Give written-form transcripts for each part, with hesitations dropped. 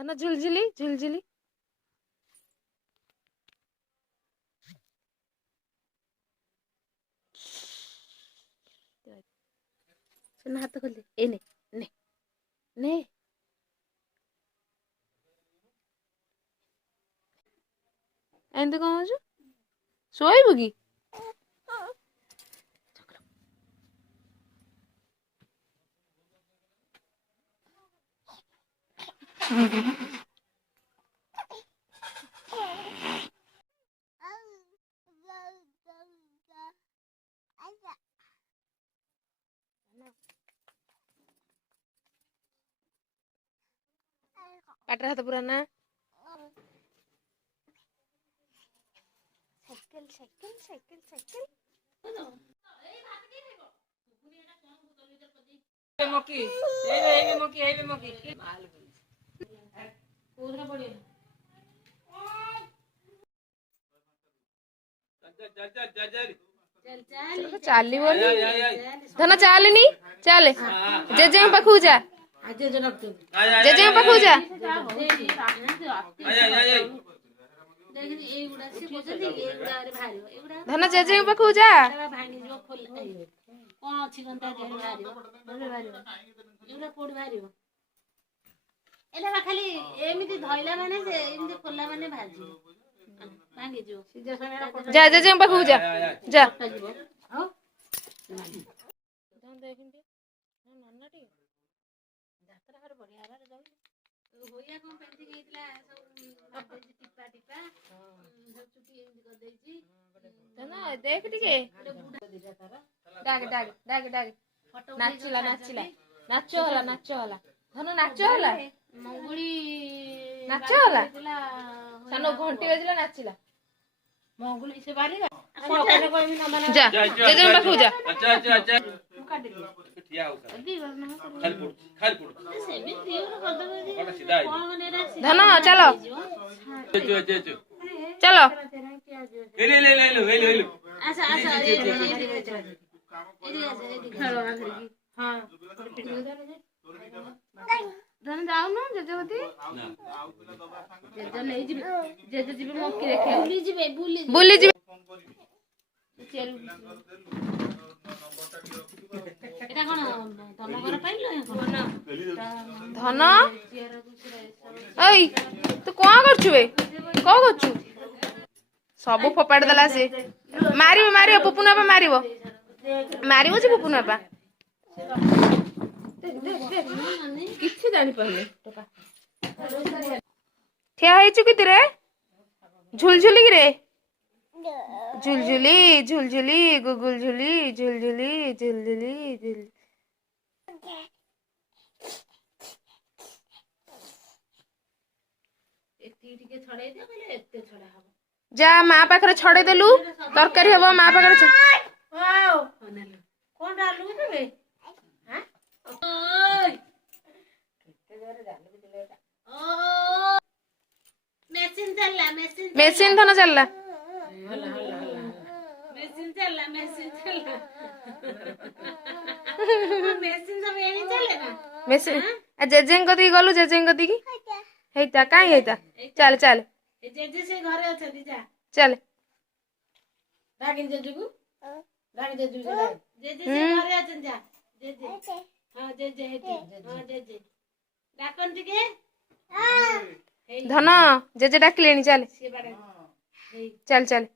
धन झुलझुली झुलझुली सुन हाथ खोल दे ए ने ने ने एंदे कौन हो शोइबु की पाटर हाथ पूरा ना cycle cycle cycle cycle Moki ए मोकी ए मोकी माल पूरा बढ़िया चाली बोली धन चालनी चल जेजे पाखु जा जेजे पाखु जा धन जेजे पाखु जा खाली एमती धइला माने से एमती खोला माने भाजी जा जेजे पाखु जा जा देख टिके डाग डाग डाग डाग नाचिला नाचिला नाच होला धन नाच होला नाच होला सानो घंटी बजला नाचिला मंगुली से बारी जा जेजे पाखु जा अच्छा अच्छा अच्छा ठिया हो खाली पड़ धन चलो चलो ले ले ले ले लो ले लो अच्छा अच्छा हां धन जाओ ना जजवती जेजे नहीं जीबे जेजे जीबे मक्की देखे बुली जीबे चल एटा कोन तम घर पाइलो धन ओई तू कौन करछु बे कौन करछु सब फोपाड़ देला से मारिबो मारिबो पुपुना पा मारिबो मारिबो जे पुपुना पा किछि जानि पहले ठिया हेचु किति रे झुलझुली की रे झुलझुली झुलझुली गुगुल झुली झुलझुली झुलझुली झुल जा माँ पाखरे छड़े देलु तरकारी हबो माँ पाखरे कोन डालू तबे हां ओय मेसिन चलला मेसिन धन चलला मेसिन चलला मेसिन सब यही चले ना मेसिन आ जेजेंग कदी गलु जेजेंग कदी की हेता काई हेता चल चल जेजे से घरे अछती जा चल रागिन जेजू को रागिन जेजू से जेजे से घरे अछन जा जेजे हां जेजे हेती हां जेजे डाकन दिके धन जेजे डाकलेनी चल चल चल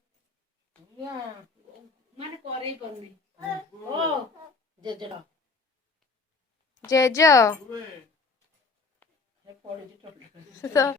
माने करे पड़नी ओ जेजे जेजो